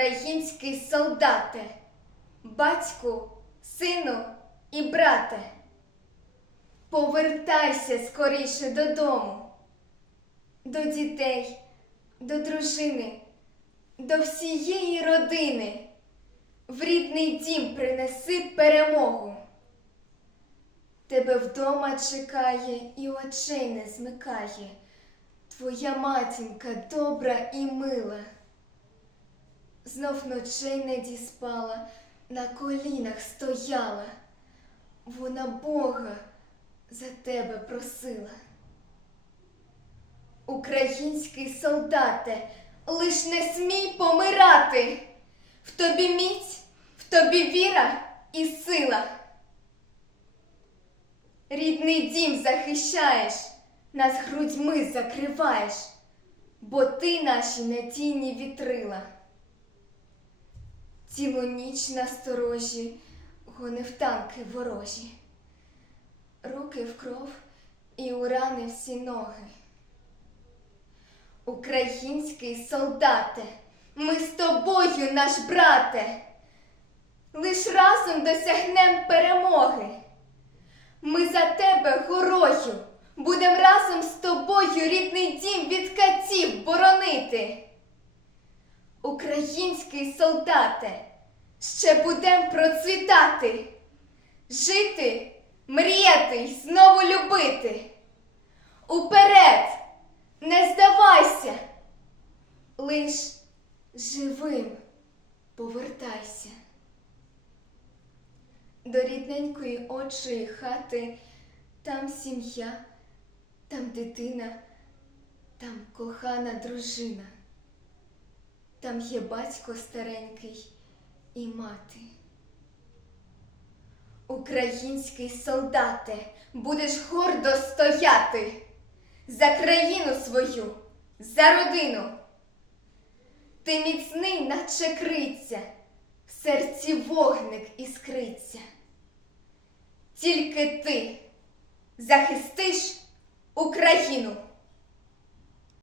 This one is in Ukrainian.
Український солдате, батьку, сину і брате, повертайся скоріше додому, до дітей, до дружини, до всієї родини. В рідний дім принеси перемогу. Тебе вдома чекає і очей не змикає. Твоя матінка добра і мила. Знов ночей не діспала, на колінах стояла. Вона Бога за тебе просила. Український солдате, лиш не смій помирати. В тобі міць, в тобі віра і сила. Рідний дім захищаєш, нас грудьми закриваєш, бо ти наші надійні вітрила. Цілу ніч насторожі гонив танки ворожі, руки в кров і у рани всі ноги. Український солдате, ми з тобою, наш брате, лиш разом досягнем перемоги. Ми за тебе горою, будем разом з тобою рідний дім від катів боронити. Український солдате, ще будем процвітати, жити, мріяти й знову любити. Уперед, не здавайся, лиш живим повертайся. До рідненької отчої хати, там сім'я, там дитина, там кохана дружина, там є батько старенький і мати. Український солдате, будеш гордо стояти за країну свою, за родину. Ти міцний, наче криця, в серці вогник іскриться. Тільки ти захисти.